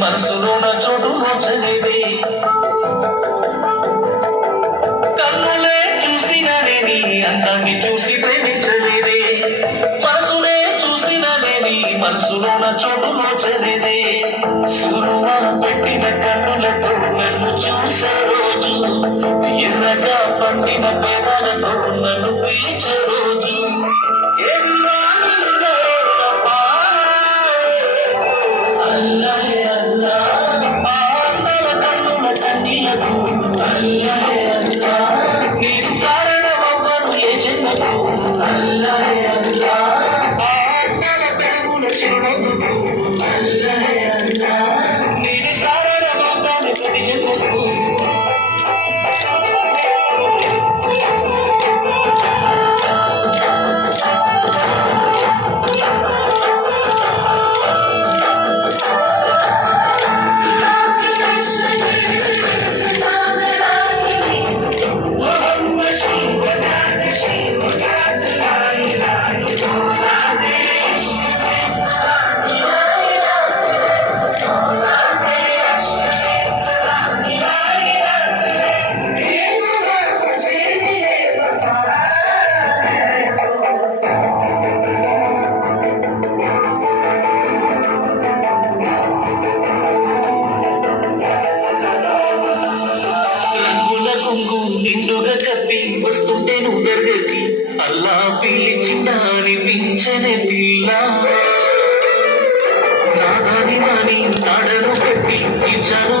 మనసులో నా చోటు నోచనిది కన్నులే చూసిన నీ అందాన్ని చూసి ప్రేమించనిది మనసులే చూసిన నీ మనసులో నా చోటు నోచనిది పిలిచినా అనిపించని పిల్ల. నాదాని నాని నడను పెట్టి ఇచ్చాను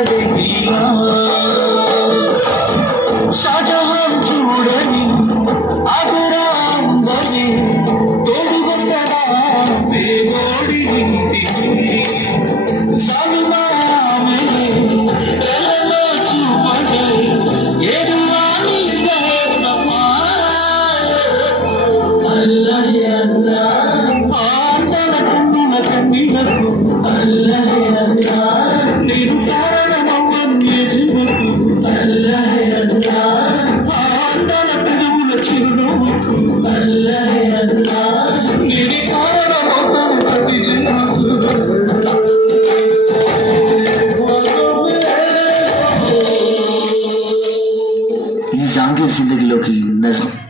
Hallelujah. जहांगीर ज़िंदगी लोग की नज़र